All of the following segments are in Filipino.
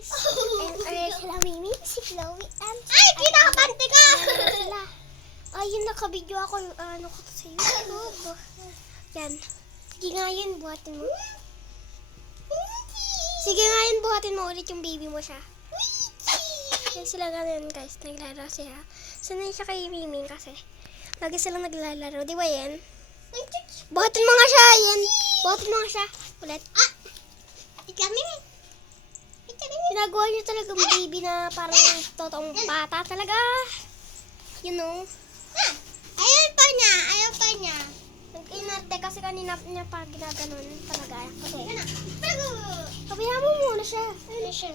guys. And ayan sila Mimi, si Chloe, and... Ay, kinakapante ka! Sila. Ayun, nakabidyo ako yung ano ko sa YouTube. Yan. Sige nga yun, buhatin mo. Sige nga yun, buhatin mo ulit yung baby mo siya. Yan sila ganun guys, naglalaro sila. Sanay siya kay Mimi kasi lagi silang naglalaro. Di ba yan? Buhatin mo nga siya, yan. Buhatin mo nga siya. Ulit. Ah! Ikaw, Mimi. Ginagawa niyo talaga baby na parang totoong bata talaga. You know. Ah! Ayaw pa niya, ayaw pa niya. Nag-inarte kasi kanina niya pa ginaganon talaga. Kasi, Yan na. pabayaan mo muna siya. Ano siya?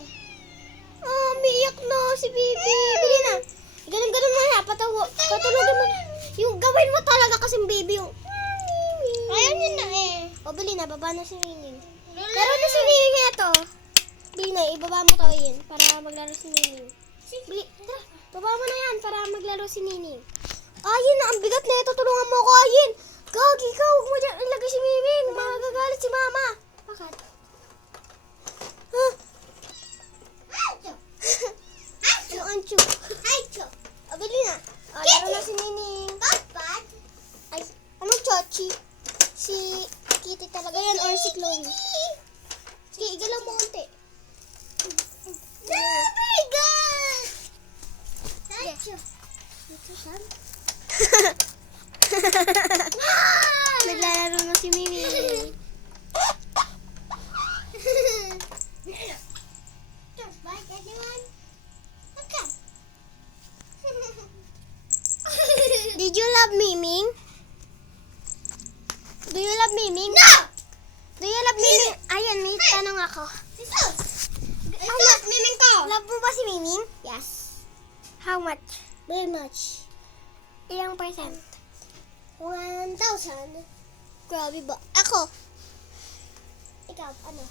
Oh, umiiyak na si baby. Bili na. Ganun-ganun mo na. Patulogin mo na. Yung gawin mo talaga kasing baby yung... Ayaw niya na eh. O, bili na. Baba na si Nining. Laro na si Nining ito. Bili na. Ibaba mo to yun para maglaro si Nining. Bili. Tara. Baba mo na yan para maglaro si Nining. Ayin na. Ang bigat na ito. Tulungan mo ako, Ayin. Gagi ka. Huwag mo dyan ilagay si Miming. Magagalit si Mama. Bakit? Huh? Yung ancho. O, bili na. O, laro na si Nining. Ay, anong Chochi? Si Kitty talaga yan or si Chloe? Sige, igalaw mo konti. Ito siya. Naglalaro na si Mimi. Did you love Miming? Do you love Miming? No! Do you love Miming? Ayan, may tanong ako. Miming ko! Love mo ba si Miming? Yes. How much? Very much. Ilang percent? 1,000. Grabe ba? Ako. Ikaw, ano?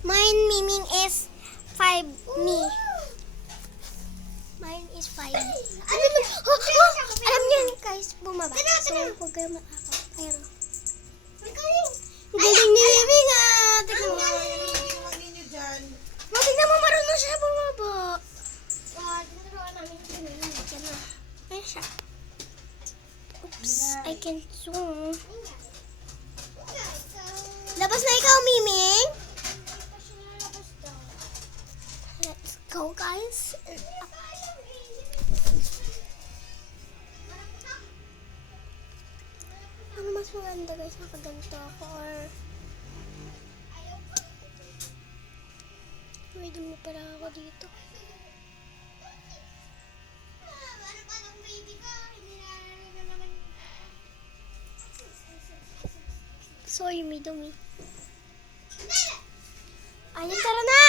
Mine Miming is 5 me. Mine is 5. Ano ba? Alam niyo guys, bumaba. Tara, So, tara. huwag kayo matakot. Ayun. Ang galing. Ang galing ni Miming ah. Tignan mo. ninyo dyan. Tignan mo, marunong siya bumaba. Tinuruan namin si Mimi. Yan na. Ayun siya. Oops, I can zoom. Labas na ikaw, Miming. Let's go, guys. Ano mas maganda, guys? Makaganto ako or... May dumi pala ako dito. Sorry, may dumi. Ayun, tara na!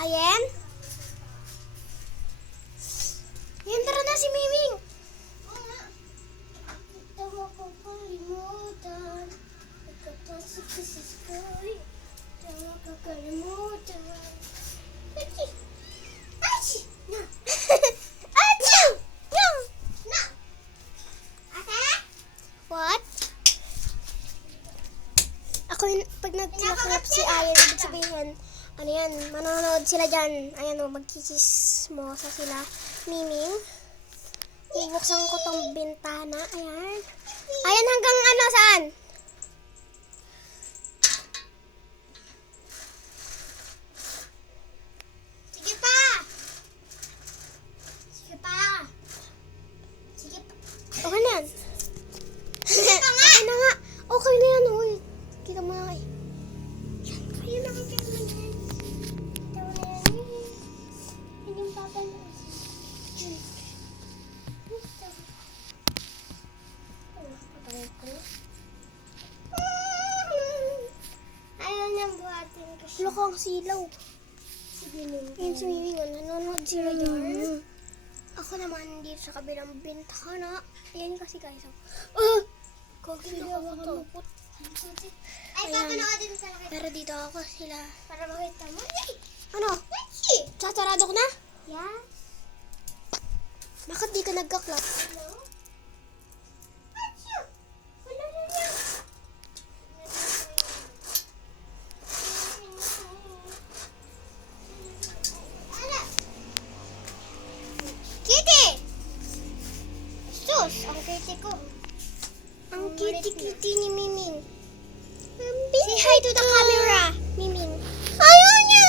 Ayan? Ayun, tara na si Miming! What? Ako yun, pag nagkinaklap si Ayan, ibig sabihin, ano yan, manonood sila dyan. Ayan o, magkikismosa sila. Miming. Bubuksan ko tong bintana. Ayan. Ayan, hanggang ano, saan? Sige pa! Sige pa! Sige pa! Okay na yan. Sige pa nga! Okay na nga. Okay na yan, uy. Kita mo na kayo. Ayun na kayo naman yan. Ito na yan. Yun yung papa niya. Ayaw niyang buhatin kasi. Wala kang silaw. Sige nung. Yun si Miming, nanonood sila dyan. Ako naman dito sa kabilang bintana. Ayan kasi guys. Kagin ako to. Ay, Ayan. papanoodin sa akin. Pero dito ako sila. Para makita mo. Yay! Ano? Yay! Sasarado ko na? Yes. Bakit di ka nagka-clap? Hello? Kitty-kitty ni Miming. Say hi to the camera, Miming. Ayaw niya!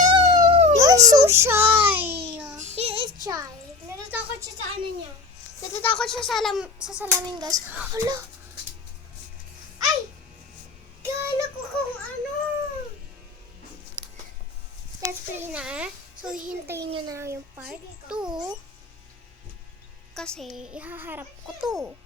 You're so shy. She is shy. Natatakot siya sa ano niya. Natatakot siya sa salamin, guys. Hala! Ay! Kala ko kung ano. Let's play na. So, hintayin nyo na lang yung part 2. Kasi, ihaharap ko to.